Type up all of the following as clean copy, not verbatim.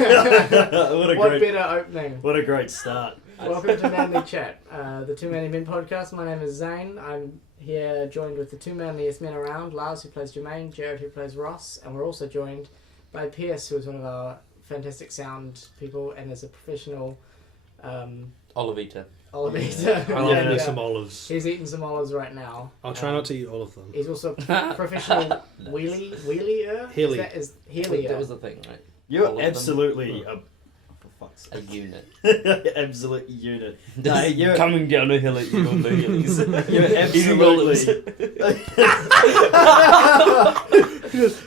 better opening? What a great start. Welcome to Manly Chat, the Two Manly Men podcast. My name is Zane. I'm here joined with the two manliest men around, Lars, who plays Jermaine, Jarod, who plays Ross, and we're also joined by Pierce, who is one of our fantastic sound people and is a professional... Olivita. Yeah. I'll eat some olives. He's eating some olives right now. I'll try not to eat all of them. He's also a professional wheelier? Healy. Is Healy. That was the thing, right? You're absolutely A unit. absolute unit. No, you're coming down a hill at you on the hills. You're absolutely.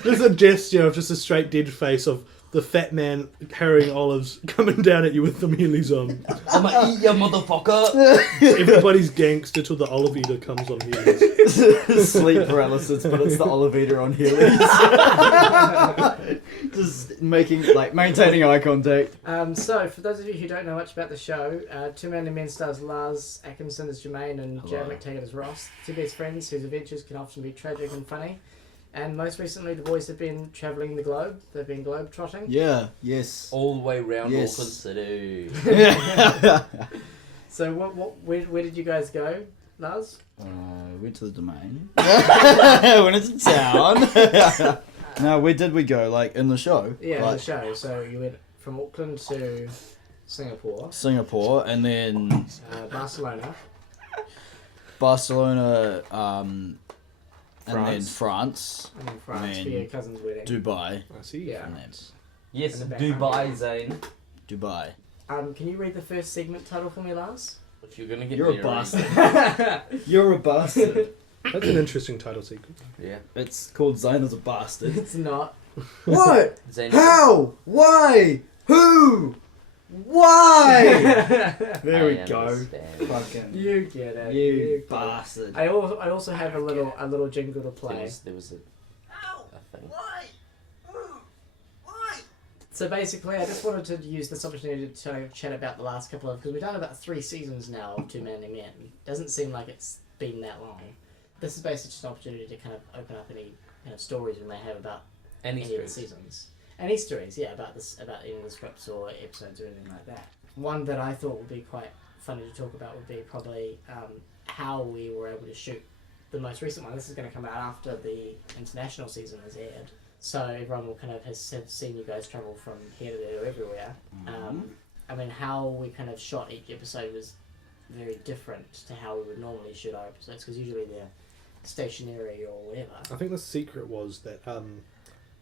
There's a gesture of just a straight dead face of the fat man carrying olives coming down at you with the mealies on. I'ma eat ya, motherfucker! Everybody's gangster till the olive eater comes on heelys. Sleep paralysis, but it's the elevator on Heelys. Just maintaining eye contact. So, for those of you who don't know much about the show, Two Manly Men stars Lars Atkinson as Jermaine and Jarod McTaggart as Ross, two best friends whose adventures can often be tragic and funny. And most recently, the boys have been travelling the globe. They've been globe-trotting. Yeah, yes. All the way round Yes. Auckland City. So, where did you guys go, Lars? Went to the domain. Went into town. No, where did we go? Like in the show? Yeah, like, the show. So, you went from Auckland to Singapore. Singapore, and then Barcelona. And then France. And then France And for your cousin's wedding. Dubai. I see. Yeah. And then Yes, In the background. Dubai, Zane. Dubai. Can you read the first segment title for me, Lars? If you're gonna get You're me a to read- bastard. You're a bastard. That's an interesting title sequence. Yeah. It's called Zane as a bastard. It's not. What? Zane. How? Why? Who? Why? There we I go. understand. Fucking You get it. you get it. bastard. I also have a little jingle to play. There was a thing. So basically, I just wanted to use this opportunity to chat about the last couple of, because we've done about 3 seasons now of Two Manly Men. Doesn't seem like it's been that long. This is basically just an opportunity to kind of open up any kind of stories we may have about And any of the seasons. And Easter eggs, yeah, about any of the scripts or episodes or anything like that. One that I thought would be quite funny to talk about would be probably how we were able to shoot the most recent one. This is going to come out after the international season has aired. So everyone will kind of have seen you guys travel from here to there to everywhere. I mean, how we kind of shot each episode was very different to how we would normally shoot our episodes, because usually they're stationary or whatever. I think the secret was that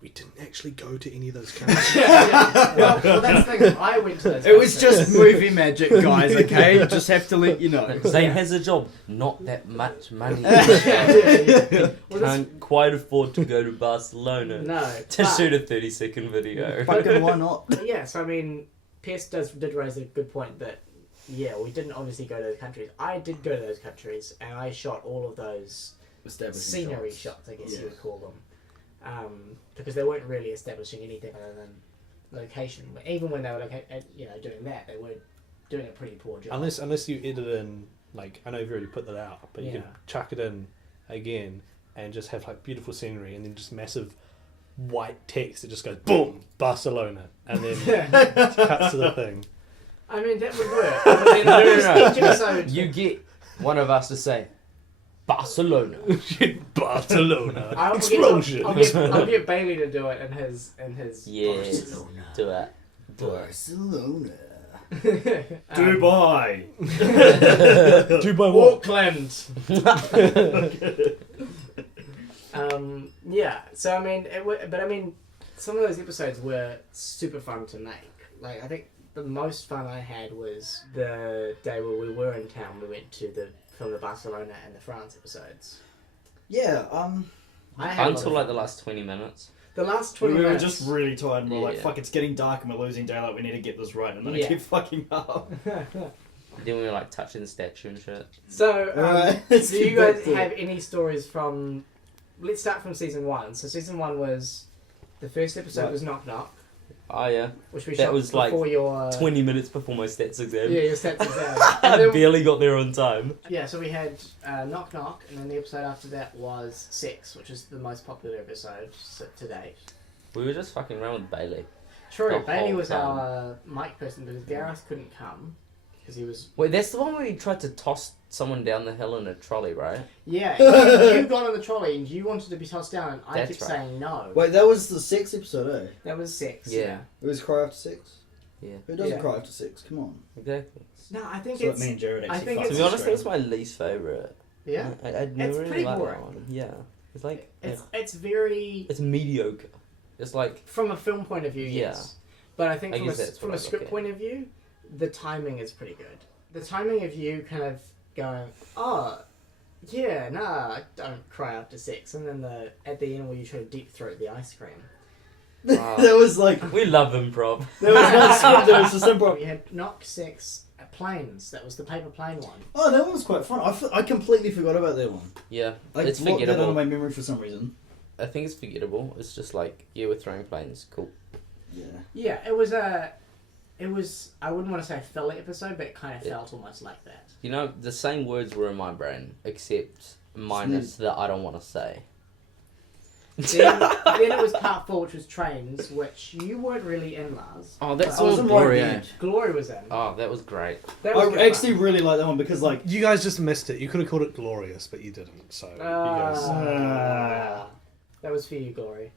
we didn't actually go to any of those countries. Well, that's the thing. I went to those It was countries. just movie magic, guys, okay? Just have to let you know. Zane has a job, not that much money. Yeah. Well, Can't quite afford to go to Barcelona no. to but- shoot a 30-second video. Fucking why not? Yes, I mean, Pierce did raise a good point that, yeah, we didn't obviously go to those countries. I did go to those countries, and I shot all of those scenery shots, I guess you would call them. Because they weren't really establishing anything other than location. Even when they were doing that, they were doing a pretty poor job. Unless you edit in, like, I know you've already put that out, but you Yeah. can chuck it in again and just have like beautiful scenery and then just massive white text that just goes boom, Barcelona, and then cuts to the thing. I mean, that would work. I mean, No. each episode... You get one of us to say, Barcelona. Barcelona. Explosion! Explosion. I'll get Bailey to do it in his Yes. Barcelona. Do it. Barcelona. Dubai. Dubai what? Auckland. Yeah. So I mean, some of those episodes were super fun to make. Like, I think the most fun I had was the day where we were in town. We went to film the Barcelona and the France episodes. Yeah, I had Until like the last 20 minutes. the last 20 We were minutes. just really tired and we were like, Yeah. fuck, it's getting dark and we're losing daylight, we need to get this right, and then Yeah. I keep fucking up. Then we were like touching the statue and shit. So, Alright, do let's you get back guys to it. have any stories from... Let's start from season 1. So season 1 was... The first episode Right. was Knock Knock, Oh yeah. which we That shot was, like, before your... 20 minutes before my stats exam. Yeah, your stats exam. I And then- barely got there on time. Yeah, so we had Knock Knock, and then the episode after that was Sex, which is the most popular episode to date. We were just fucking around with Bailey. True. The Bailey whole was time. our mic person because Gareth couldn't come because he was. Wait, that's the one where you tried to toss someone down the hill in a trolley, right? Yeah, you got on the trolley and you wanted to be tossed down, and I That's kept right. saying no. Wait, that was the sex episode, eh? That was 6. Yeah. It was cry after sex. Yeah. Who doesn't Yeah. cry after sex? Come on. Exactly. No, I think So that it's. me and Jared I actually think fucked To it's- be on honest, that was screen. my least favourite. Yeah. I'd never really pretty liked boring. that one. Yeah. It's like, It's very. it's mediocre. It's like, From a film point of view, Yeah. yes. But I think I from a, guess that's from what a I script look at. point of view, the timing is pretty good. The timing of you kind of going, oh, yeah, nah, I don't cry after sex. And then at the end where you try to deep throat the ice cream. That was like. we love improv. That was not scripted, it was just improv. You had knock sex at planes. That was the paper plane one. Oh, that one was quite fun. I completely forgot about that one. Yeah. I It's blocked that out of forgettable. my memory for some reason. I think it's forgettable. It's just like, yeah, we're throwing planes. Cool. Yeah. Yeah, it was I wouldn't want to say a filler episode, but it kind of Yeah. felt almost like that. You know, the same words were in my brain, except minus the I don't want to say. Then it was part 4, which was trains, which you weren't really in, Lars. Oh, that's I was all in right glory. at the end. Glory was in. Oh, that was great. That was I good actually fun. really like that one because, like, You guys just missed it. You could have called it glorious, but you didn't. So you guys. That was for you, Glory.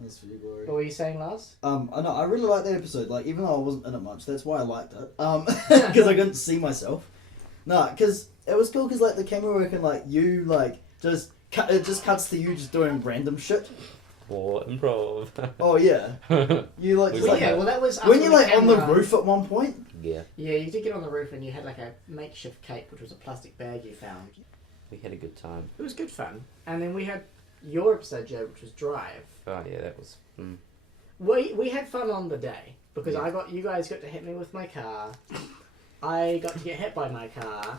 that's for you, Glory. What were you saying, Lars? I know, I really liked that episode. Like, even though I wasn't in it much, that's why I liked it. Because I couldn't see myself. No, because it was cool. Because like the camera work and like you like just it just cuts to you just doing random shit. For improv. Oh yeah, you like just Well, like yeah, well, that was us when you're the like on the camera. roof at one point. Yeah, Yeah, you did get on the roof and you had like a makeshift cape, which was a plastic bag you found. we had a good time. It was good fun. And then we had your episode, Joe, which was Drive. Oh yeah, that was. We had fun on the day because Yeah. you guys got to hit me with my car. I got to get hit by my car.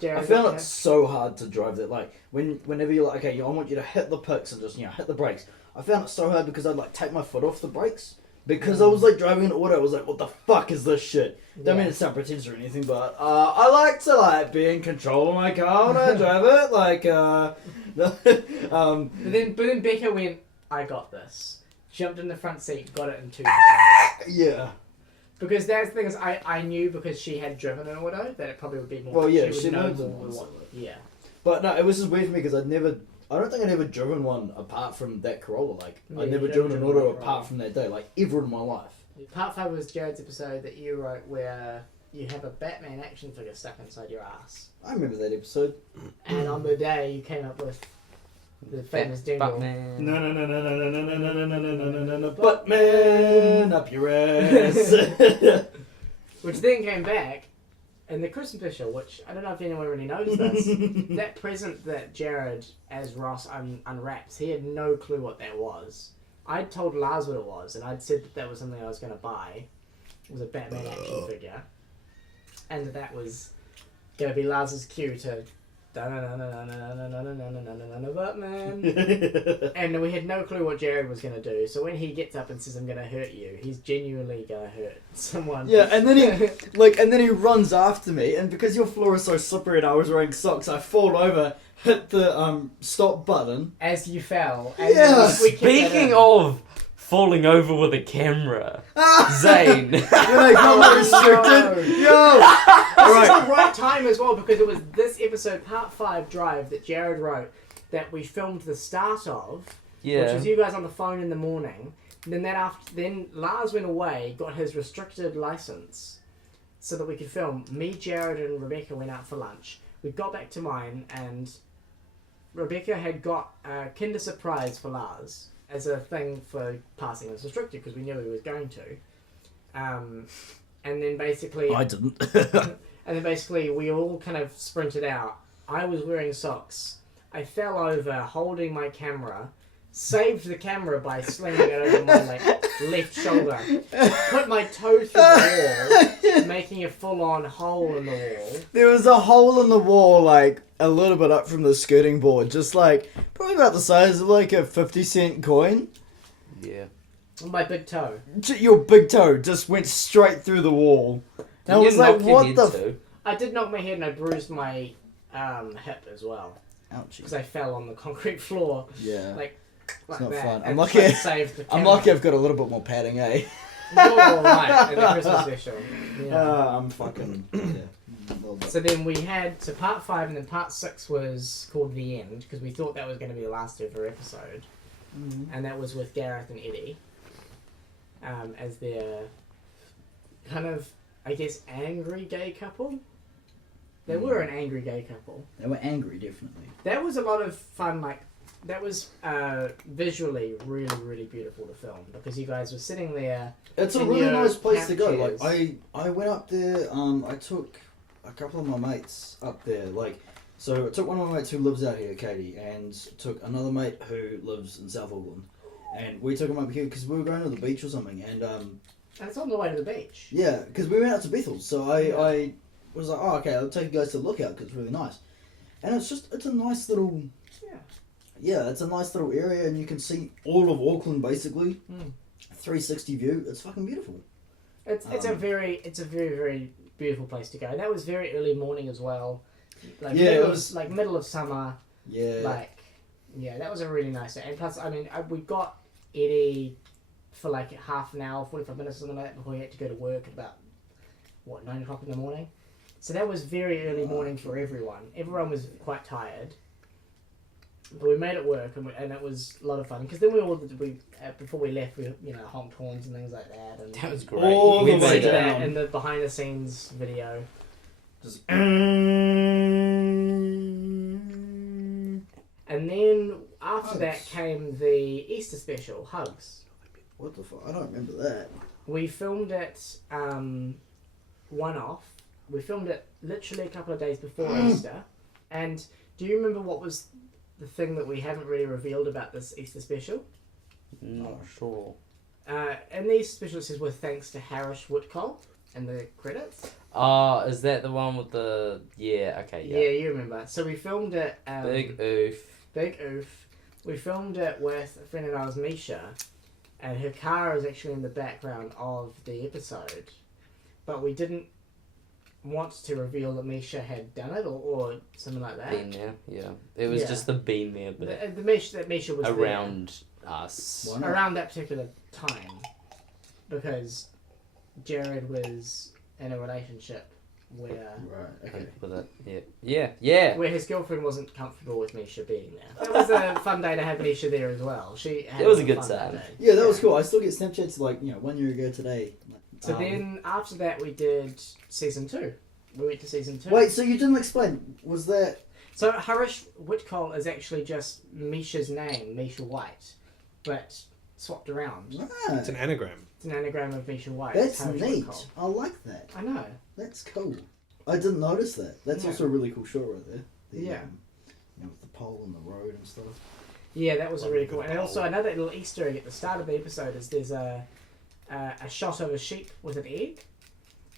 Jared I found got it to- so hard to drive that. Like whenever you're like, okay, I want you to hit the picks and just hit the brakes. I found it so hard because I'd like take my foot off the brakes because I was like driving in auto. I was like, what the fuck is this shit? Don't mean Yeah. it's not pretentious or anything, but I like to like be in control of my car when I drive it. Like But then Becca went, I got this. Jumped in the front seat, got it in 2 seconds. yeah. Because that's the thing is, I knew because she had driven an auto that it probably would be more. Well, yeah, would she know knows more the ones what- that Yeah. But no, it was just weird for me because I don't think I'd ever driven one apart from that Corolla. Like Yeah, I'd never you've driven never an driven auto a Corolla. apart from that day, like ever in my life. Part 5 was Jared's episode that you wrote where you have a Batman action figure stuck inside your ass. I remember that episode. And on the day you came up with the famous jingle. Batman. No, no, no, no, no, no, no, no, no, no, no, no, no, no, no. But man, up your ass. Which then came back in the Christmas special, which I don't know if anyone really knows this. That present that Jared, as Ross, unwraps, he had no clue what that was. I'd told Lars what it was, and I'd said that was something I was going to buy. It was a Batman action figure. And that was going to be Lars's cue to... Batman. And we had no clue what Jared was going to do. So when he gets up and says, I'm going to hurt you, he's genuinely going to hurt someone. Yeah, and then he runs after me, and because your floor is so slippery and I was wearing socks, I fall over, hit the stop button. As you fell. And Yeah. we kept that Speaking in. of falling over with a camera, Zane. You're like, I'm restricted. Yo! This is the right time as well because it was this episode, part 5 Drive, that Jared wrote that we filmed the start of, which Yeah. was you guys on the phone in the morning. And then then Lars went away, got his restricted license, so that we could film. Me, Jared, and Rebecca went out for lunch. We got back to mine, and Rebecca had got a Kinder Surprise for Lars as a thing for passing as restricted because we knew he was going to. And then basically... I didn't. And then basically we all kind of sprinted out. I was wearing socks. I fell over holding my camera. Saved the camera by slinging it over my left shoulder. Put my toe through the wall, making a full-on hole in the wall. There was a hole in the wall, like, a little bit up from the skirting board, just like, probably about the size of like a 50-cent coin. Yeah. On my big toe. Your big toe just went straight through the wall. And I You was like, knock your what head the too. I did knock my head and I bruised my hip as well. Ouchie. Because I fell on the concrete floor. Yeah. Like, like not that. fun. and I'm lucky- try to save the I'm camera. lucky I've got a little bit more padding, eh? You're alright in the Christmas special. Yeah. I'm fucking. Yeah. Well done. So then we had part 5 and then part 6 was called The End because we thought that was going to be the last ever episode, and that was with Gareth and Eddie as their kind of, I guess, angry gay couple. They were an angry gay couple. They were angry, definitely. That was a lot of fun. Like that was visually really really beautiful to film because you guys were sitting there. It's a in really your nice place to go. camp Like chairs. I went up there. I took a couple of my mates up there. Like, so I took one of my mates who lives out here, Katie, and took another mate who lives in South Auckland, and we took them up here because we were going to the beach or something. And And it's on the way to the beach. yeah, because we went out to Bethel's, so I was like, oh okay, I'll take you guys to the lookout because it's really nice, and it's a nice little. Yeah, it's a nice little area, and you can see all of Auckland basically. 360 view. It's fucking beautiful. It's a very very beautiful place to go. And that was very early morning as well. Like Yeah, middle it was- like middle of summer. Yeah. Like that was a really nice day. And plus, I mean, we got Eddie for like half an hour, 45 minutes or something like that before he had to go to work at about 9 o'clock in the morning. So that was very early morning for everyone. Everyone was quite tired. But we made it work, and it was a lot of fun. Because then before we left, we honked horns and things like that. And That was great. Oh, we you can made see it. that in the behind the scenes video. Just- And then after that Hugs. came the Easter special, Hugs. What the fuck? I don't remember that. We filmed it one-off. We filmed it literally a couple of days before Easter. And do you remember what was the thing that we haven't really revealed about this Easter special? Not sure. In the Easter special it says, with thanks to Harish Woodcole in the credits. Oh, is that the one with the... Yeah, okay, Yeah, yeah. you remember. So we filmed it... Big oof. Big oof. We filmed it with a friend of ours, Misha, and her car is actually in the background of the episode. But we didn't want to reveal that Misha had done it or something like that. Been there, yeah. It was Yeah. just the been there bit. The Misha was Around us. Why there not? around that particular time because Jared was in a relationship where Right. Okay. With it, yeah. where his girlfriend wasn't comfortable with Misha being there. It was a fun day to have Misha there as well. She had It was a lot good of fun that time. day. Yeah, that was cool. I still get Snapchats like 1 year ago today. So then after that we did season 2. We went to season 2. Wait, so you didn't explain? Was that? So Harish Whitcomb is actually just Misha's name, Misha White, but swapped around. Right. It's an anagram. It's an anagram of Misha White. That's Harish neat. Whitcomb. I like that. I know. That's cool. I didn't notice that. That's Yeah. also a really cool shot right there. Yeah. With the pole and the road and stuff. Yeah, that was Love really a cool. good And also bowl. another little Easter egg at the start of the episode is there's a shot of a sheep with an egg.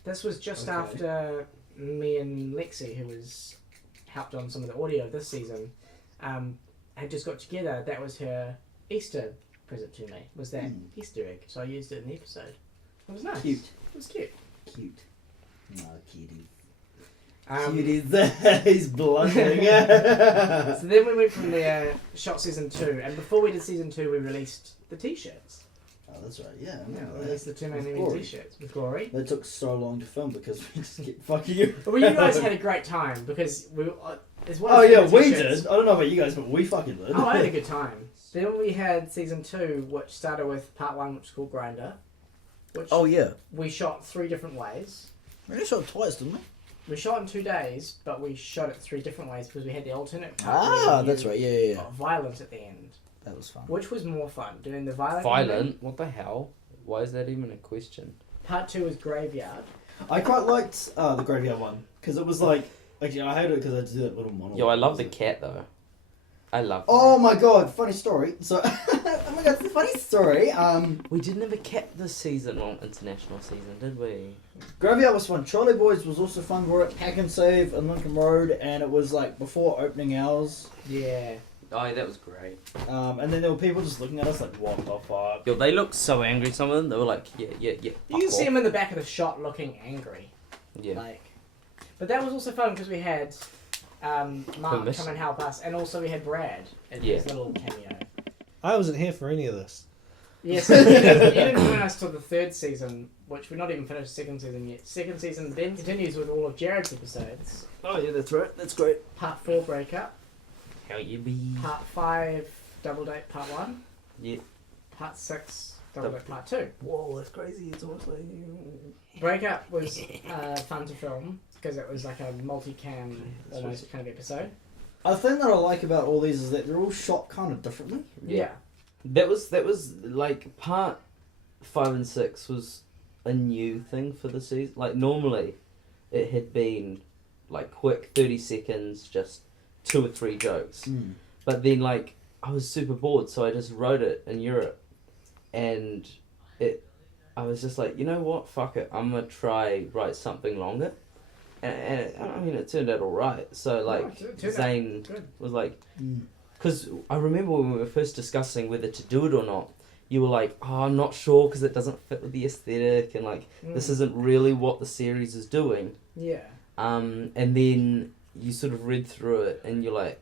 This was just Okay. after me and Lexi, who was helped on some of the audio this season, had just got together. That was her Easter present to me. Was that Easter egg? So I used it in the episode. It was nice. Cute. It was cute. Cute. No, cutie. Um, Cuties. He's blushing. So then we went from there, shot season 2, and before we did season 2, we released the t-shirts. Oh, that's right. Yeah. I Yeah, remember we that. released the 2 With main Glory. t-shirts with Glory. That took so long to film because we just kept fucking you. Well, you guys had a great time because we as well. Oh as yeah, the we t-shirts- did. I don't know about you guys, but we fucking did. Oh, I had a good time. Then we had season 2, which started with part 1, which is called Grinder, which Oh yeah. we shot 3 different ways. We only shot it twice, didn't we? We shot in 2 days, but we shot it 3 different ways because we had the alternate cut Ah, where that's you right. Yeah, yeah, yeah. got violent at the end. That was fun. Which was more fun, doing the violent? Violent? What the hell? Why is that even a question? Part 2 was Graveyard. I quite liked the graveyard one because it was like actually I hated it because I had to do that little monologue. Yo, I love the cat though. I love. Oh my god, funny story. So, oh my god, it's a funny story. We didn't have a cat this season, well, international season, did we? Graveyard was fun. Trolley Boys was also fun. We're at Pack and Save in Lincoln Road, and it was like before opening hours. Yeah. Oh, that was great. And then there were people just looking at us like, what the fuck? Yo, they looked so angry. Some of them, they were like, yeah. You can see him in the back of the shot looking angry. Yeah. Like, but that was also fun because we had Mark Permission. come and help us, and also we had Brad in Yeah. his little cameo. I wasn't here for any of this. Yeah, so he didn't join us till the third season, which we're not even finished second season yet. Second season then continues with all of Jared's episodes. Oh yeah, that's right. That's great. Part 4 breakup. How you be? Part 5 double date part 1. Yeah. Part 6 double date part 2. Whoa, that's crazy. It's almost like Breakup was fun to film because it was like a multicam almost kind of episode. A thing that I like about all these is that they're all shot kind of differently. Yeah. That was like part 5 and 6 was a new thing for the season. Like normally, it had been like quick 30 seconds, just 2 or 3 jokes. But then like I was super bored, so I just wrote it in Europe, and I was just like, you know what, fuck it, I'm gonna try write something longer, and I mean it turned out alright. So like Zane was like. Because I remember when we were first discussing whether to do it or not, you were like, oh, I'm not sure because it doesn't fit with the aesthetic and like this isn't really what the series is doing. Yeah. And then you sort of read through it and you're like,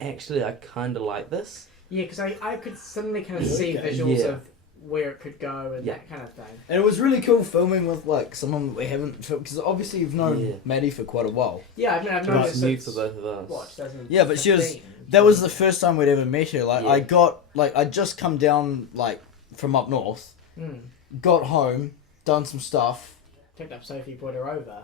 actually, I kind of like this. Yeah, because I could suddenly kind of see visuals of where it could go and that kind of thing. And it was really cool filming with like someone we haven't filmed, because obviously you've known Maddie for quite a while. Yeah, I mean, I've known her New for since, both of us. what, 2015? Yeah, but she was. That was the first time we'd ever met her. Like I'd just come down like from up north, got home, done some stuff. Picked up Sophie, brought her over,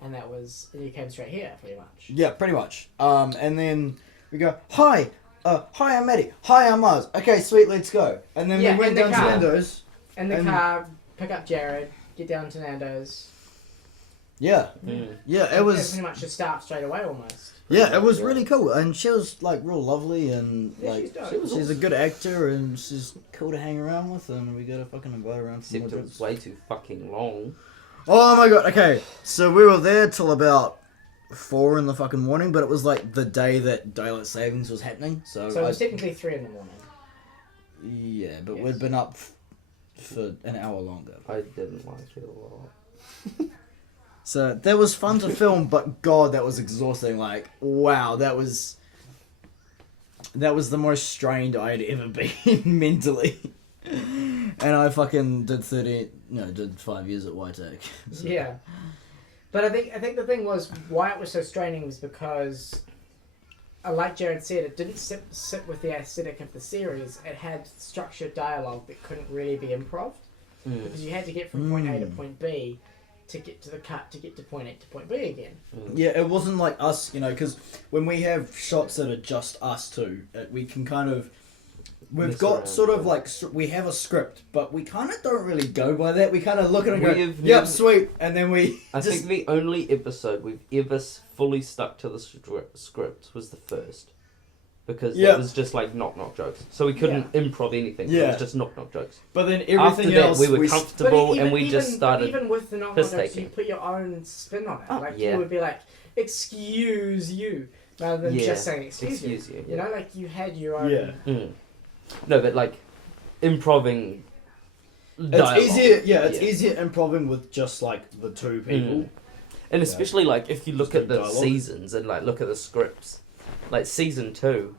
and you came straight here, pretty much. Yeah, pretty much. And then we go, hi, I'm Maddie. Hi, I'm Mars. Okay, sweet, let's go. And then we went down to Nando's. In the car, pick up Jared, get down to Nando's. Yeah. Yeah, it was pretty much just start straight away almost. Yeah, it was really cool, and she was like real lovely, and like she's a good actor, and she's cool to hang around with, and we got to fucking invite her around. Except it was way too fucking long. Oh my god! Okay, so we were there till about 4 in the fucking morning, but it was like the day that daylight savings was happening, so it was technically 3 in the morning. Yeah, but we'd been up for an hour longer. I didn't like it a lot. So that was fun to film, but God, that was exhausting. Like, wow, that was the most strained I had ever been mentally. And I fucking did 5 years at YTech. So. Yeah, but I think the thing was why it was so straining was because, like Jared said, it didn't sit with the aesthetic of the series. It had structured dialogue that couldn't really be improv because you had to get from point A to point B. To get to the cut, to get to point A to point B again. Yeah, it wasn't like us, because when we have shots that are just us two, we can kind of... We've got sort of like... We have a script, but we kind of don't really go by that. We kind of look at it and go, yep, sweet, and then we... I think the only episode we've ever fully stuck to the script was the first. Because it was just like knock-knock jokes. So we couldn't improv anything. Yeah. It was just knock-knock jokes. But then everything else... we were comfortable and we just started... Even with the knock-knock jokes, you put your own spin on it. You would be like, excuse you, rather than just saying excuse you. You know, like you had your own... Yeah. No, but like, improving dialogue. It's easier improving with just like the two people. And especially like, if you look at the seasons and like look at the scripts, like season 2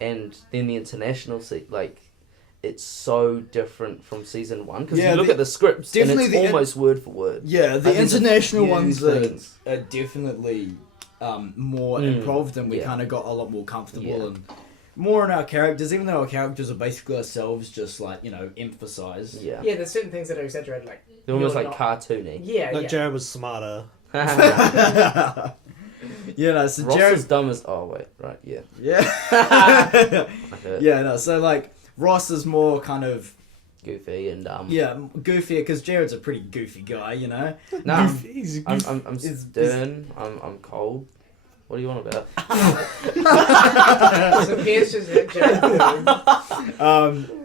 and then the international like it's so different from season 1 because you look at the scripts and it's almost word for word. Yeah, the international ones are definitely more improv, and we kind of got a lot more comfortable and more in our characters, even though our characters are basically ourselves, just like, emphasized. Yeah, there's certain things that are exaggerated, like they're almost like cartoony. Yeah, Jared was smarter. So Ross Jared is dumb as... Oh, wait, right, yeah. Yeah. So like, Ross is more kind of... Goofy and dumb. Yeah, goofier, because Jared's a pretty goofy guy, Nah, Goofy. I'm stern, I'm cold. What do you want about? So here's just Jared.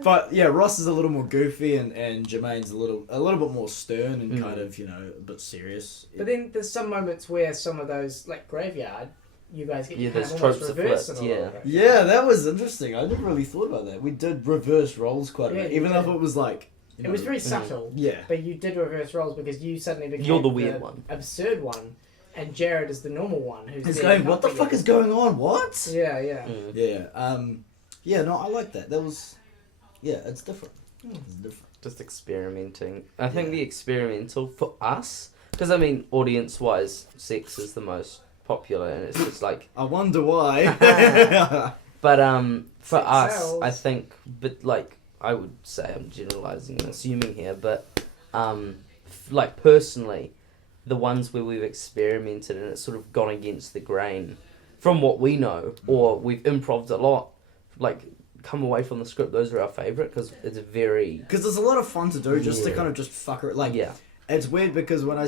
But yeah, Ross is a little more goofy, and Jermaine's a little bit more stern and kind of, a bit serious. But then there's some moments where some of those, like Graveyard, you guys get kind of tropes almost reverse flipped, them a little bit. Yeah, that was interesting. I never really thought about that. We did reverse roles quite a bit, even though it was like... It was very subtle. Yeah. But you did reverse roles because you suddenly became You're the weird one. Absurd one, and Jared is the normal one who's going, what the fuck is going on? What? Yeah. Yeah. Yeah, no, I like that. That was yeah, it's different. It's different. Just experimenting. I think Yeah. the experimental for us, because I mean, audience-wise, sex is the most popular, and it's just like. I wonder why. But for Sex us, sells. I think, but like I would say, I'm generalizing and assuming here, but like personally, the ones where we've experimented and it's sort of gone against the grain, from what we know, or we've improv'd a lot, like come away from the script. Those are our favorite because it's very. Because there's a lot of fun to do just to Yeah. kind of just fuck it. Like, Yeah. it's weird because when I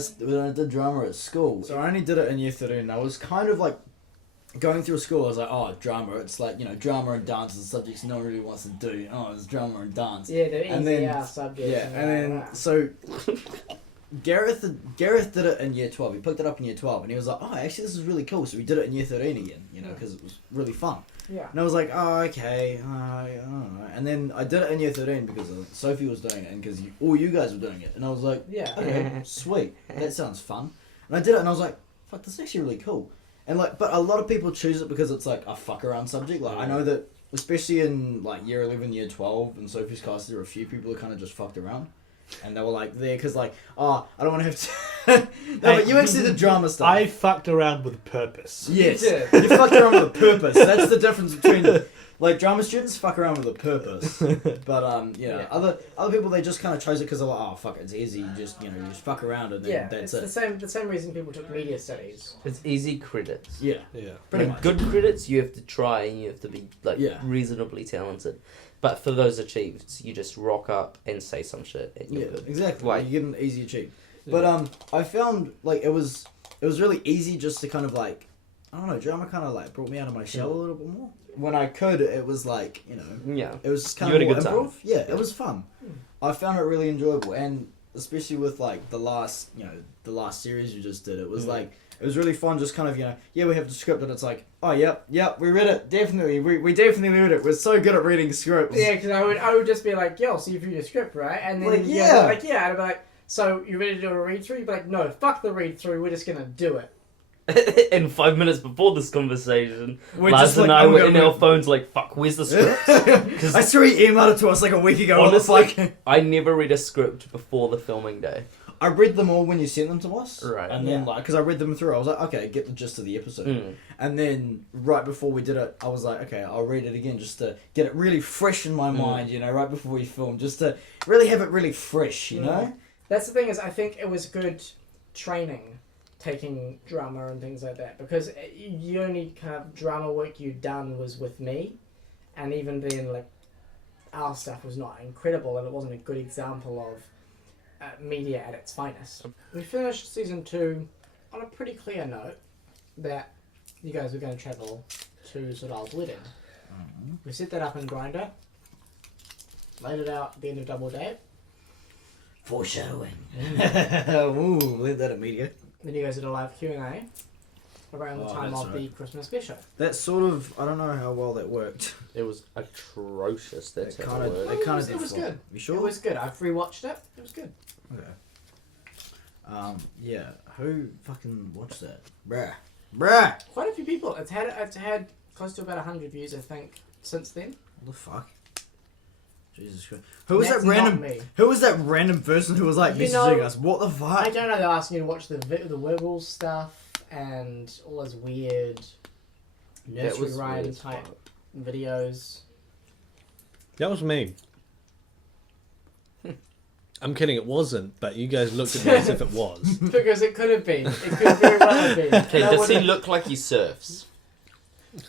did drama at school, so I only did it in year 13. I was kind of like going through school. I was like, oh, drama. It's like, you know, drama and dance is subjects no one really wants to do. Oh, it's drama and dance. Yeah, the And easy then- subject. Yeah, and then so Gareth did it in year 12. He picked it up in year 12, and he was like, oh, actually, this is really cool. So we did it in year 13 again, you know, because it was really fun. yeah. And I was like, oh, okay, I don't know. And then I did it in year 13 because Sophie was doing it and because all you guys were doing it. And I was like, Yeah. okay, sweet, that sounds fun. And I did it and I was like, fuck, this is actually really cool. And like, but a lot of people choose it because it's like a fuck around subject. Like, I know that, especially in like year 11, year 12, in Sophie's class, there were a few people who kind of just fucked around. And they were like there because like, oh, I don't want to have to. No, but you actually did drama stuff. I fucked around with purpose. Yes, You did. you fucked around with a purpose. That's the difference between like drama students fuck around with a purpose. But Yeah. other people they just kind of chose it because they're like, oh fuck, it's easy. You just you just fuck around and then Yeah, that's it's the same reason people took media studies. It's easy credits. Yeah, Yeah. pretty Like, much. good credits, you have to try and you have to be like Yeah. reasonably talented. But for those achieved, you just rock up and say some shit and you're Yeah, good. exactly. Like- You get an easy achieve. But I found like it was really easy just to kind of like I don't know, drama kind of like brought me out of my shell a little bit more. When I could, it was like Yeah. it was kind You of had a more good time. improv. Yeah, it was fun. I found it really enjoyable, and especially with like the last series you just did, it was like it was really fun. Just kind of we have the script, and it's like, oh yep, we read it definitely. We definitely read it. We're so good at reading scripts. Yeah, because I would just be like, yo, so you've read your script, right? And then Like, you'd yeah. be like, yeah, and I'd be like, so you ready to do a read through? You'd be like, no, fuck the read through. We're just gonna do it. And 5 minutes before this conversation, We're Lars just and like, I I'm were gonna in our read- phones like, fuck, where's the script? I saw he emailed it to us like a week ago. Honestly, What the fuck? I never read a script before the filming day. I read them all when you sent them to us. Right. And then, because I read them through, I was like, okay, get the gist of the episode. Mm. And then, right before we did it, I was like, okay, I'll read it again just to get it really fresh in my mind, right before we film, just to really have it really fresh, you know? That's the thing is, I think it was good training, taking drama and things like that, because the only kind of drama work you'd done was with me, and even then, like, our stuff was not incredible, and it wasn't a good example of media at its finest. We finished season 2 on a pretty clear note that you guys were going to travel to Sodal's wedding. We set that up in Grindr, laid it out at the end of Double Date. Foreshadowing. Ooh, leave that at media. Then you guys did a live Q&A around the time that's of the Christmas special. That sort of, I don't know how well that worked. It was atrocious. That's It how kind it of, worked. it kind of It did was flop. good. You sure? It was good. I've rewatched it. It was good. Okay. Yeah. Who fucking watched that? Bruh. Quite a few people. It's had close to about 100 views, I think, since then. What the fuck? Jesus Christ. Who was That's that random? not me. Who was that random person who was like You messaging know- us? What the fuck? I don't know. They're asking you to watch the Wiggles stuff and all those weird nursery was rhyme weird. type videos. That was me. I'm kidding, it wasn't, but you guys looked at me as if it was. Because it could have been. It could very well have been. Okay, That does he would've- look like he surfs?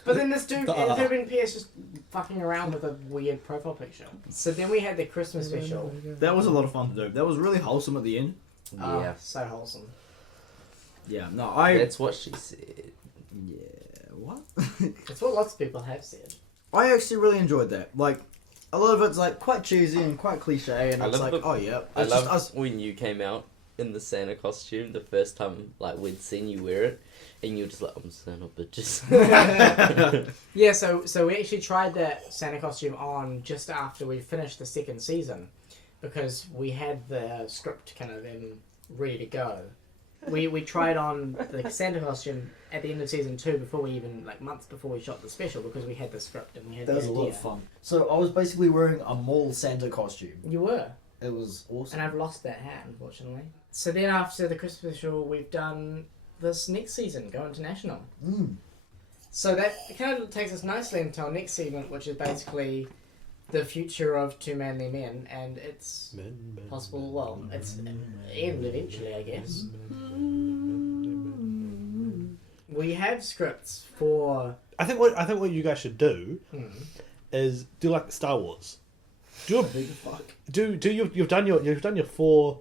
But then this dude, it could have been PS just fucking around with a weird profile picture. So then we had the Christmas special. That was a lot of fun to do. That was really wholesome at the end. Oh, Yeah. so wholesome. Yeah. No, I. That's what she said. Yeah. What? It's what lots of people have said. I actually really enjoyed that. Like, a lot of it's like quite cheesy and quite cliche, and I it's love like, the- oh yeah. I It's just love us. when you came out in the Santa costume the first time, like we'd seen you wear it, and you were just like, "I'm Santa bitches." Yeah, so we actually tried that Santa costume on just after we finished the second season, because we had the script kind of ready to go. we tried on the Santa costume at the end of season 2 before we even months before we shot the special because we had the script and we had That the was a idea. lot of fun. So I was basically wearing a mall Santa costume. You were, It was awesome. and I've lost that hat unfortunately. So then after the Christmas special, we've done this next season, Go International. So that kind of takes us nicely into our next segment, which is basically the future of Two Manly Men, and it's possible. Well, it's end eventually, I guess. We have scripts for. I think what you guys should do is do like Star Wars. Do a Big fuck. you've done your 4,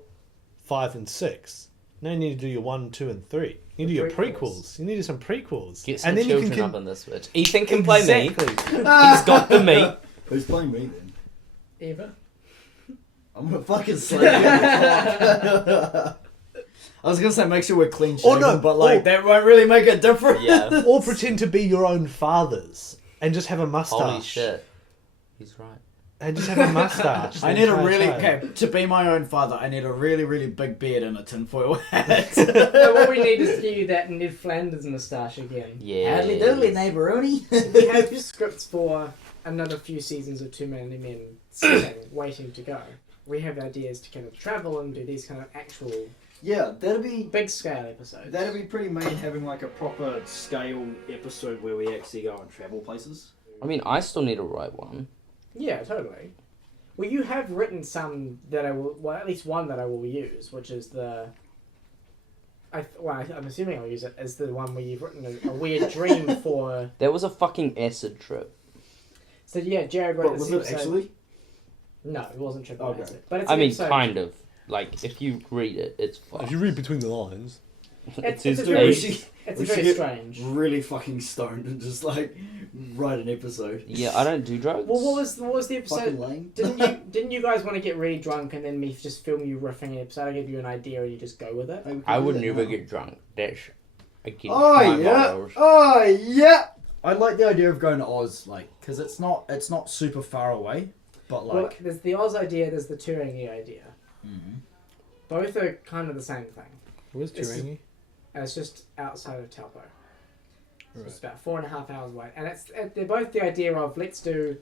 5, and 6. Now you need to do your 1, 2, and 3. You need to do your prequels. You need to do some prequels. Get some and then children you can up on this bitch. Ethan can play me. exactly. He's got the meat. Who's playing me then? Eva. I'm gonna fucking slap you in the cock. I was gonna say make sure we're clean shaven, no, but that won't really make a difference. Yeah. Or pretend to be your own fathers and just have a mustache. Holy shit. He's right. And just have a mustache. I the need a entire really show. to be my own father. I need a really, really big beard and a tinfoil hat. So what we need is to give you that Ned Flanders moustache again. Yeah. Howdy doodly, neighbouroni. We have scripts for another few seasons of Two Manly Men sitting, waiting to go. We have ideas to kind of travel and do these kind of actual Yeah, that'd be scale episodes. pretty main having like a proper scale episode where we actually go and travel places. I mean, I still need to write one. Yeah, totally. Well, you have written some that I will, well, at least one that I will use, which is the. I'm assuming I'll use it as the one where you've written a weird dream for. That was a fucking acid trip. So yeah, Jared wrote What this was it episode. actually? No, it wasn't triple Okay. acid. But it's I an mean, episode. kind of. Like, if you read it, it's fine. If you read between the lines. It's It's a very- very, we it's we very should get strange. really fucking stoned and just like write an episode. Yeah, I don't do drugs. Well, what was the Fucking episode? lame. Didn't you guys want to get really drunk and then me just film you riffing an episode? I give you an idea and you just go with it. I would never get drunk. That's against Oh my yeah. morals. Oh yeah. I like the idea of going to Oz, because it's not super far away, but Well, there's the Oz idea, there's the Turangi idea. Mhm. Both are kind of the same thing. Where's This is- Turangi? And it's just outside of Taupo. So Right. it's about 4.5 hours away. And they're both the idea of let's do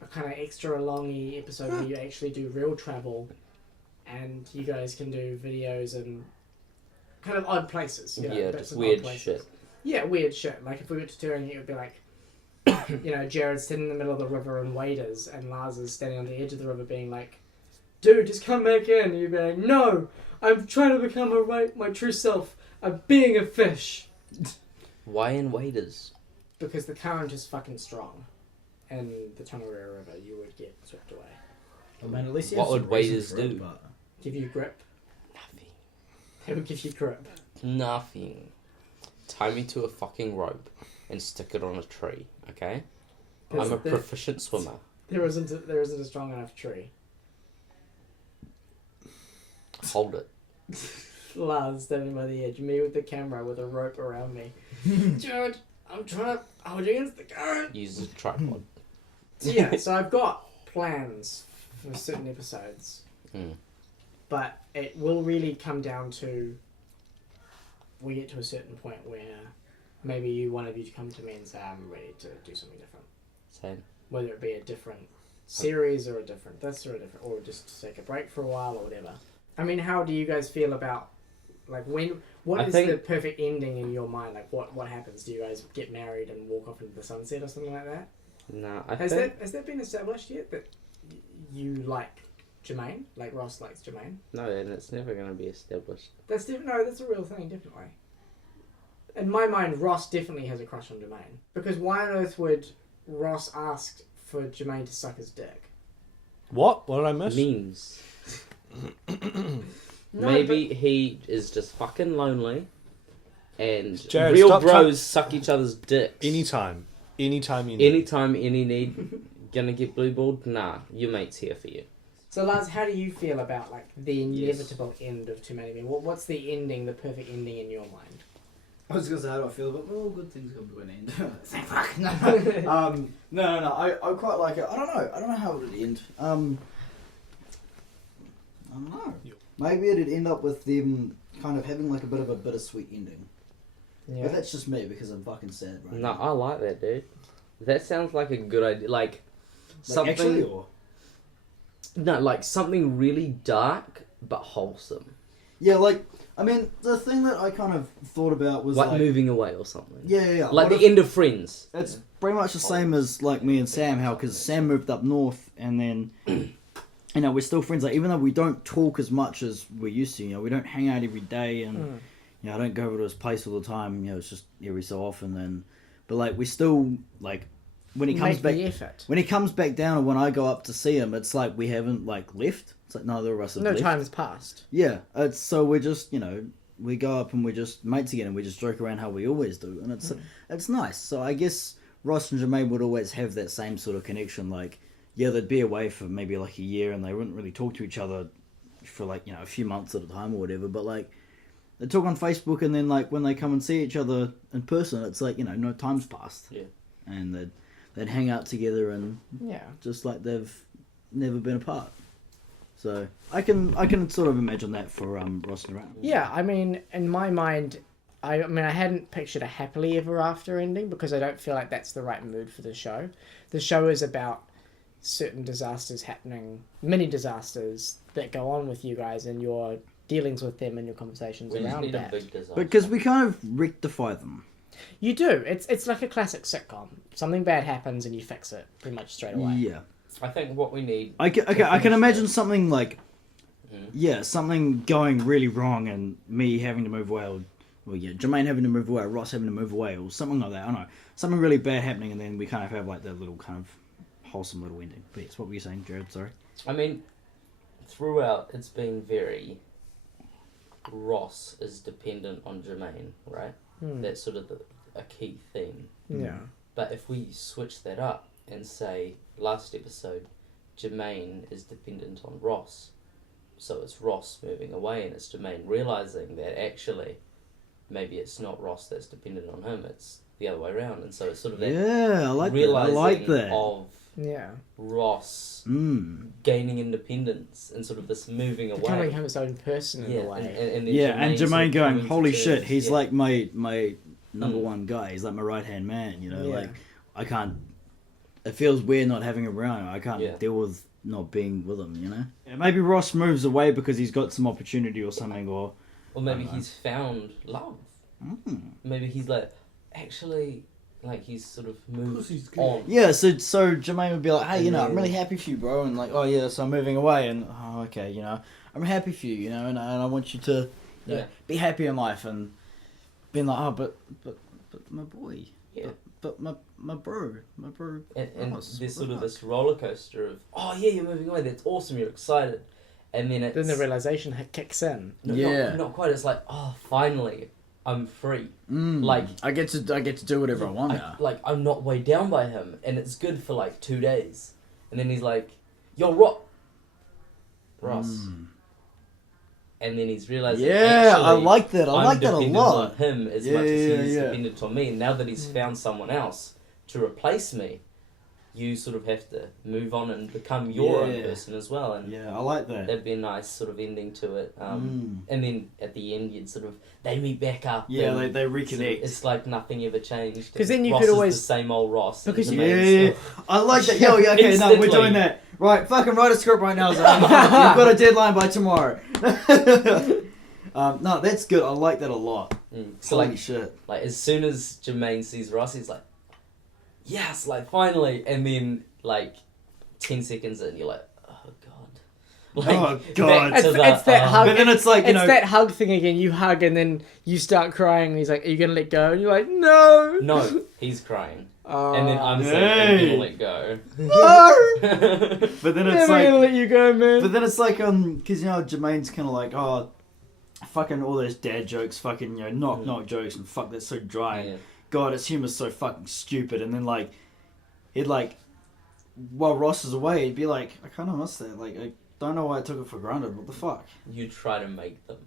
a kind of extra longy episode where you actually do real travel and you guys can do videos and kind of odd places. You know, Yeah, bits just of weird odd places. shit. Yeah, weird shit. Like if we went to Turangi, it would be like, Jared's sitting in the middle of the river in waders and Lars is standing on the edge of the river being like, dude, just come back in. And you'd be like, no, I'm trying to become my true self. I'm being a fish. Why in waders? Because the current is fucking strong. And the Tongariro River, you would get swept away. Well, man, at least What would waders do? Give you grip. Nothing. They would give you grip. Nothing. Tie me to a fucking rope and stick it on a tree, okay? I'm a proficient swimmer. There isn't a strong enough tree. Hold it. Lars standing by the edge, me with the camera with a rope around me. Jared, I'm trying to hold you against the current. Use a tripod. So yeah, so I've got plans for certain episodes. Mm. But it will really come down to we get to a certain point where maybe one of you to come to me and say, I'm ready to do something different. Same. Whether it be a different series or a different this or a different, or just to take a break for a while or whatever. I mean, how do you guys feel about, like, what is the perfect ending in your mind? Like, what happens? Do you guys get married and walk off into the sunset or something like that? Nah, Has that been established yet that you like Jermaine? Like Ross likes Jermaine? No, and it's never going to be established. That's a real thing, definitely. In my mind, Ross definitely has a crush on Jermaine. Because why on earth would Ross ask for Jermaine to suck his dick? What? What did I miss? Memes. No, Maybe he is just fucking lonely and Jared, real stop bros suck each other's dicks. Anytime you need. Anytime, any need. Gonna get blue balled? Nah, your mate's here for you. So Lars, how do you feel about like the inevitable end of Too Many Men? What's the ending, the perfect ending in your mind? I was gonna say how do I feel about good things come to an end. Thank fuck. No. No. I quite like it. I don't know how it would end. I don't know. maybe it'd end up with them kind of having like a bit of a bittersweet ending. Yeah. But that's just me because I'm fucking sad right No, now. I like that, dude. That sounds like a good idea. Like something. Actually, or No, like something really dark but wholesome. yeah, like I mean, the thing that I kind of thought about was Like like moving away or something. yeah. Like What the end of Friends. It's pretty much the same as like me and Sam, how because Sam moved up north and then you know we're still friends. Like even though we don't talk as much as we used to, you know, we don't hang out every day and you know I don't go over to his place all the time. You know, it's just every so often. And but like we still like when he comes Make back the effort. when he comes back down and when I go up to see him, it's like we haven't like left. It's like neither of us have No left. time has passed. Yeah, it's so we're just you know we go up and we're just mates again and we just joke around how we always do and it's nice. So I guess Ross and Jermaine would always have that same sort of connection. Like yeah, they'd be away for maybe like a year and they wouldn't really talk to each other for like you know a few months at a time or whatever. But like they talk on Facebook and then like when they come and see each other in person, it's like you know no time's passed. Yeah. And they'd hang out together and Yeah. just like they've never been apart. So I can sort of imagine that for Ross and Jermaine. Yeah, I mean, in my mind, I hadn't pictured a happily ever after ending because I don't feel like that's the right mood for the show. The show is about certain disasters happening, mini disasters that go on with you guys and your dealings with them and your conversations We just around need a that. big disaster. Because we kind of rectify them. You do. It's like a classic sitcom. Something bad happens and you fix it pretty much straight away. Yeah. I think what we need. I can imagine something like, Mm. yeah, something going really wrong and me having to move away, or yeah, Jermaine having to move away, or Ross having to move away, or something like that. I don't know. Something really bad happening and then we kind of have like that little kind of wholesome little ending. But yes, what were you saying, Jared? Sorry. I mean, throughout it's been very. Ross is dependent on Jermaine, right? That's sort of a key theme. Yeah. But if we switch that up and say last episode, Jermaine is dependent on Ross, so it's Ross moving away and it's Jermaine realizing that actually maybe it's not Ross that's dependent on him, it's the other way around, and so it's sort of that Yeah, I like that. I realizing like that. of Yeah. Ross Mm. gaining independence and sort of this moving away. Becoming him his own person in Yeah, a way. and then Yeah, and sort Jermaine of going, coming to holy terms, shit, he's yeah. like my number Mm. one guy. He's like my right hand man. You know, Yeah. like I can't. It feels weird not having him around. I can't Yeah. deal with not being with him. You know. Yeah, maybe Ross moves away because he's got some opportunity or something, or maybe I don't know. he's found love. Maybe he's like, actually, like he's sort of moved on. yeah. So Jermaine would be like, hey, you know, I'm Yeah. really happy for you, bro, and like, oh yeah, so I'm moving away, and oh okay, you know, I'm happy for you, you know, and I want you to you know, Yeah. be happy in life, and being like, oh, but my boy. Yeah. But my bro. And Ross, there's what sort the of fuck? this roller coaster of, oh yeah, you're moving away, that's awesome, you're excited. And then it's... Then the realization kicks in. no, Yeah. not quite, it's like, oh, finally, I'm free. Mm. Like- I get to do whatever I want now. Like, I'm not weighed down by him, and it's good for like 2 days. And then he's like, yo, Ross. Mm. And then he's realizing, Yeah, I actually, like that. I I'm like that a dependent lot. on him as Yeah, much as yeah, he's yeah. dependent on me. And now that he's found someone else to replace me, you sort of have to move on and become your own Yeah. person as well. And Yeah, I like that. that'd be a nice sort of ending to it. Mm. And then at the end, you'd sort of, they meet back up. Yeah, and they sort of- reconnect. it's like nothing ever changed. 'Cause then you Ross could is always- the same old Ross. and Because the you- main Yeah, stuff. I like that. Yo, yeah, okay, no, we're Instantly. doing that. Right, fucking write a script right now, Zane. You've got a deadline by tomorrow. No, that's good. I like that a lot. So Holy like, shit. like as soon as Jermaine sees Ross, he's like, yes, like finally. And then like 10 seconds in, you're like, oh god. Like, Oh, God. back to It's that hug. But then it's like, you It's know, that hug thing again. You hug and then you start crying. And he's like, "Are you gonna let go?" And you're like, "No." No, he's crying. Oh, And then I'm saying, Hey. I'm gonna let go. No. but then it's Never like, gonna let you go, man. but then it's like, because, you know, Jermaine's kind of like, oh, fucking all those dad jokes, fucking, you know, knock jokes, and fuck, that's so dry. Yeah. God, his humor's so fucking stupid. And then, like, he'd, like, while Ross is away, he'd be like, I kind of miss that. Like, I don't know why I took it for granted. What the fuck? You try to make them.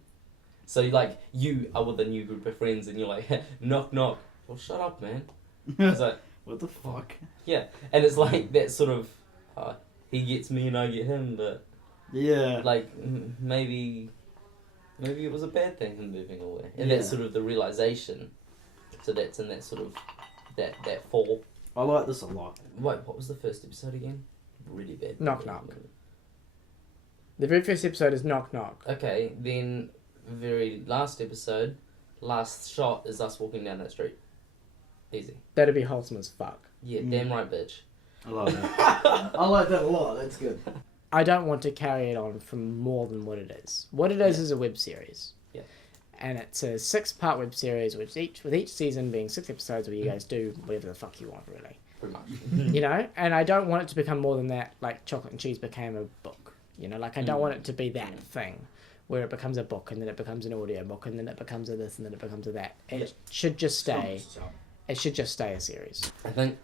So like you are with a new group of friends, and you're like, knock knock. Well, shut up, man. It's like, What the fuck? yeah, and it's like that sort of, he gets me and I get him, but Yeah. like maybe Maybe it was a bad thing him moving away, and Yeah. that's sort of the realization. So that's in that sort of that fall. I like this a lot. Wait, what was the first episode again? Really bad. Knock Knock. The very first episode is Knock Knock. Okay, then very last episode, last shot is us walking down that street. Easy. That'd be wholesome as fuck. Yeah, damn right, bitch. I like that. I like that a lot. That's good. I don't want to carry it on from more than what it is. What it is a web series. Yeah. And it's a 6-part web series, with each season being 6 episodes where you guys do whatever the fuck you want, really. Pretty much. You know? And I don't want it to become more than that, like Chocolate and Cheese became a book. You know, like I don't want it to be that thing where it becomes a book and then it becomes an audio book and then it becomes a this and then it becomes a that. It should just stay. It should just stay a series. I think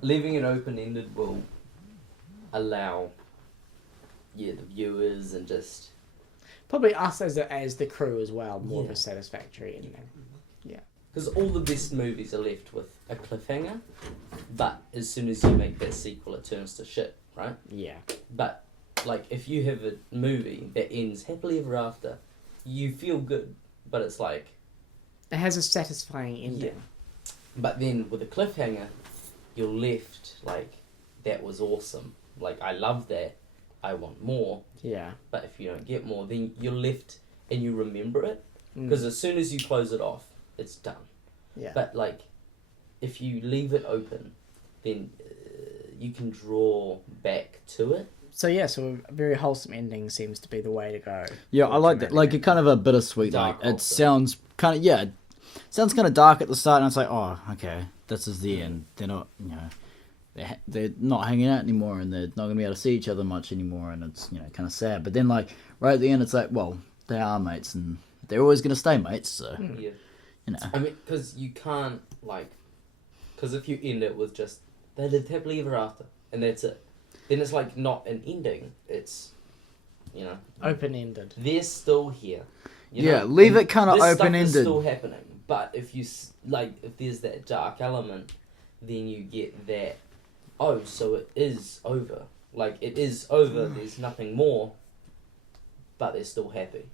leaving it open-ended will allow, the viewers and just... Probably us as the crew as well, more of Yeah. a satisfactory ending. Because all the best movies are left with a cliffhanger, but as soon as you make that sequel, it turns to shit, right? Yeah. But, like, if you have a movie that ends happily ever after, you feel good, but it's like... It has a satisfying ending. Yeah. But then with a cliffhanger, you're left, like, that was awesome. Like, I love that. I want more. Yeah. But if you don't get more, then you're left and you remember it. Mm. Because as soon as you close it off, it's done. Yeah. But, like, if you leave it open, then you can draw back to it. So a very wholesome ending seems to be the way to go. Yeah, I like that. Like, it kind of a bittersweet. Dark Like, it also. sounds kind of sounds kind of dark at the start, and it's like, oh, okay, this is the end. They're not, they're not hanging out anymore, and they're not gonna be able to see each other much anymore, and it's kind of sad. But then, like, right at the end, it's like, well, they are mates, and they're always gonna stay mates. So Yeah. you know, I mean, because you can't, like... Because if you end it with just, they lived happily ever after, and that's it, then it's, like, not an ending. It's, Open-ended. they're still here. leave it kind of This stuff open is ended. still happening, but if you if there's that dark element, then you get that. Oh, so it is over. Like it is over. There's nothing more, but they're still happy.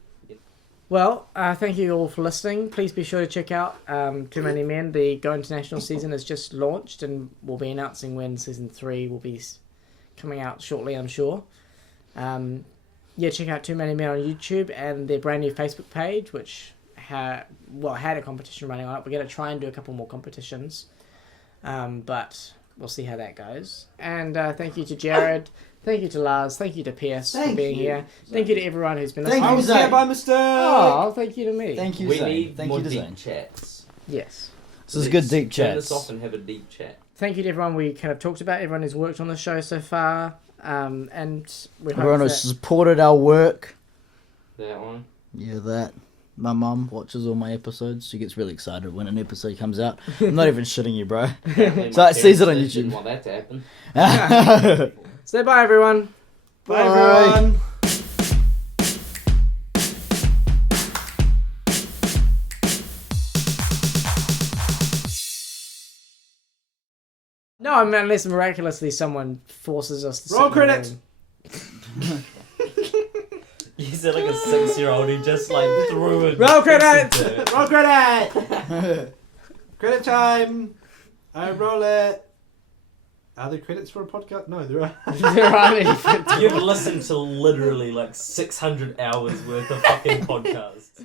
Well, thank you all for listening. Please be sure to check out Too Many Men. The Go International season has just launched, and we'll be announcing when season 3 will be coming out shortly, I'm sure. Check out Too Many Men on YouTube and their brand new Facebook page, which had a competition running on it. We're going to try and do a couple more competitions, but we'll see how that goes. And thank you to Jared, thank you to Lars, thank you to Pierce for being here. Thank you to everyone who's been listening. Thank I you, was Zane. there by mistake. Oh, thank you to me. Thank you, We Zane. need Thank more you to deep Zane. chats. Yes. This is good deep Turn this chats. off and have a deep chat. Thank you to everyone we kind of talked about, everyone who's worked on the show so far. And we hope Everyone that... who's supported our work. That one. Yeah, that. My mum watches all my episodes. She gets really excited when an episode comes out. I'm not even shitting you, bro. Apparently So my it sees it on parents didn't YouTube. want that to happen. Say bye, everyone. Bye, everyone. No, I mean, unless miraculously someone forces us to Roll sit in the credits. room. You said like a 6-year-old who just like threw it. Roll credits! Roll credit! Credit time! I roll it. Are there credits for a podcast? No, there are. There aren't any. You've listened to literally like 600 hours worth of fucking podcasts.